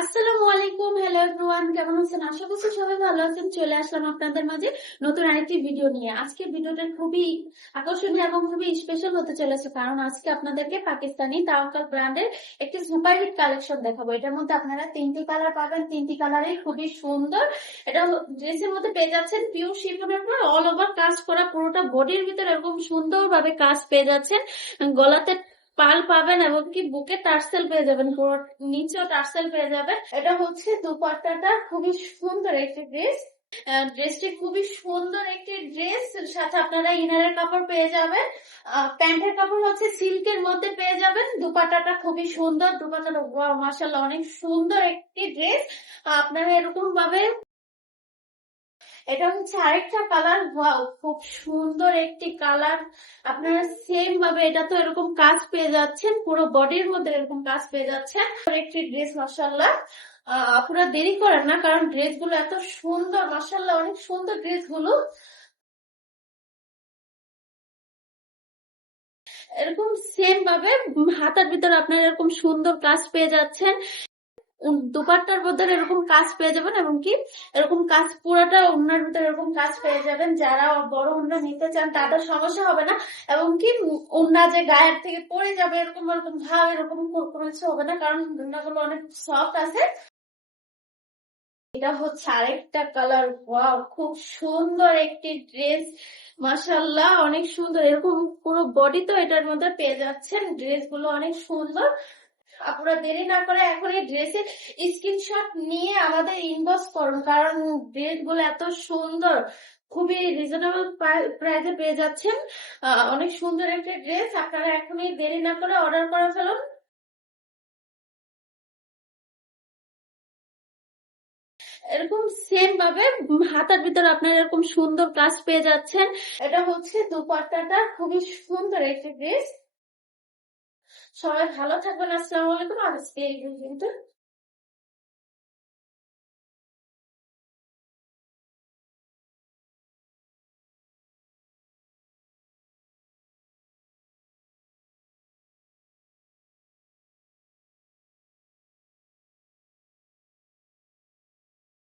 আসসালামু আলাইকুম, hello everyone, কেমন আছেন? আশা করছি সবাই ভালো আছেন। চলে আসলাম আপনাদের মাঝে নতুন আরেকটি ভিডিও নিয়ে। আজকে ভিডিওটা খুবই আকর্ষণীয় এবং খুবই স্পেশাল হতে চলেছে, কারণ আজকে আপনাদেরকে পাকিস্তানি তাওয়াক্কাল ব্র্যান্ডের একটি সুপারহিট কালেকশন দেখাবো। এটার মধ্যে আপনারা তিনটি কালার পাবেন, তিনটি কালারই খুবই সুন্দর। এটা ড্রেসের মধ্যে পেয়ে যাচ্ছেন পিওর শিফনের পর অল ওভার কাজ করা, পুরোটা বডির ভিতরে এরকম সুন্দর ভাবে কাজ পেয়ে যাচ্ছেন। গলাতে পাল পাবেন এবং কি বুকে টার্সেল পেয়ে যাবেন, পুরো নিচেও টার্সেল পেয়ে যাবেন। এটা হচ্ছে দুপাট্টাটা, খুবই সুন্দর একটি ড্রেস। ড্রেসটি খুবই সুন্দর একটি ড্রেস, সাথে আপনারা ইনারের কাপড় পেয়ে যাবেন। প্যান্টের কাপড় হচ্ছে সিল্কের মধ্যে পেয়ে যাবেন। দুপাট্টাটা খুবই সুন্দর, দুপাট্টাটা মাশাআল্লাহ অনেক সুন্দর একটি ড্রেস। আপনারা এরকম ভাবে, এটা হচ্ছে আরেকটা কালার, ওয়াও খুব সুন্দর একটি কালার। আপনারা সেম ভাবে এটা তো এরকম কাজ পেয়ে যাচ্ছেন, পুরো বডির মধ্যে এরকম কাজ পেয়ে যাচ্ছেন। একটি ড্রেস মাশাআল্লাহ। আপনারা দেরি করেন না, কারণ ড্রেস গুলো এত সুন্দর, মাশাআল্লাহ অনেক সুন্দর ড্রেস গুলো। এরকম সেম ভাবে হাতার ভিতরে আপনারা এরকম সুন্দর কাজ পেয়ে যাচ্ছেন। দুপাট্টার মধ্যে এরকম কাজ পেয়ে যাবেন এবং কি এরকম কাজ পুরাটা ওড়নার ভিতরে এরকম কাজ পেয়ে যাবেন। যারা বড় ওড়না নিতে চান তাদের সমস্যা হবে না, এবং কি ওড়না যে গায়ের থেকে পড়ে যাবে এরকম এরকম ভাব, এরকম কোনো কিছু হবে না, কারণ ওড়নাগুলো অনেক সফট আছে। এটা হচ্ছে আরেকটা কালার, ওয়াও খুব সুন্দর একটি ড্রেস, মাশাআল্লাহ অনেক সুন্দর। এরকম পুরো বডি তো এটার মধ্যে পেয়ে যাচ্ছেন। ড্রেস গুলো অনেক সুন্দর। আপনারা দেরি না করে এখন এই ড্রেসের স্ক্রিনশট নিয়ে আমাদের ইনবক্স করুন, কারণ ড্রেস গুলো এত সুন্দর, খুবই রিজনেবল প্রাইসে পেয়ে যাচ্ছেন। অনেক সুন্দর একটা ড্রেস। আপনারা এখনই দেরি না করে অর্ডার করে ফেলুন। এরকম সেম ভাবে হাতার ভিতরে আপনারা এরকম সুন্দর কাজ পেয়ে যাচ্ছেন। এটা হচ্ছে দুপাট্টাটা, খুবই সুন্দর একটি ড্রেস। সবাই ভালো থাকবেন। আসসালামু আলাইকুম। আজকে এই পর্যন্ত।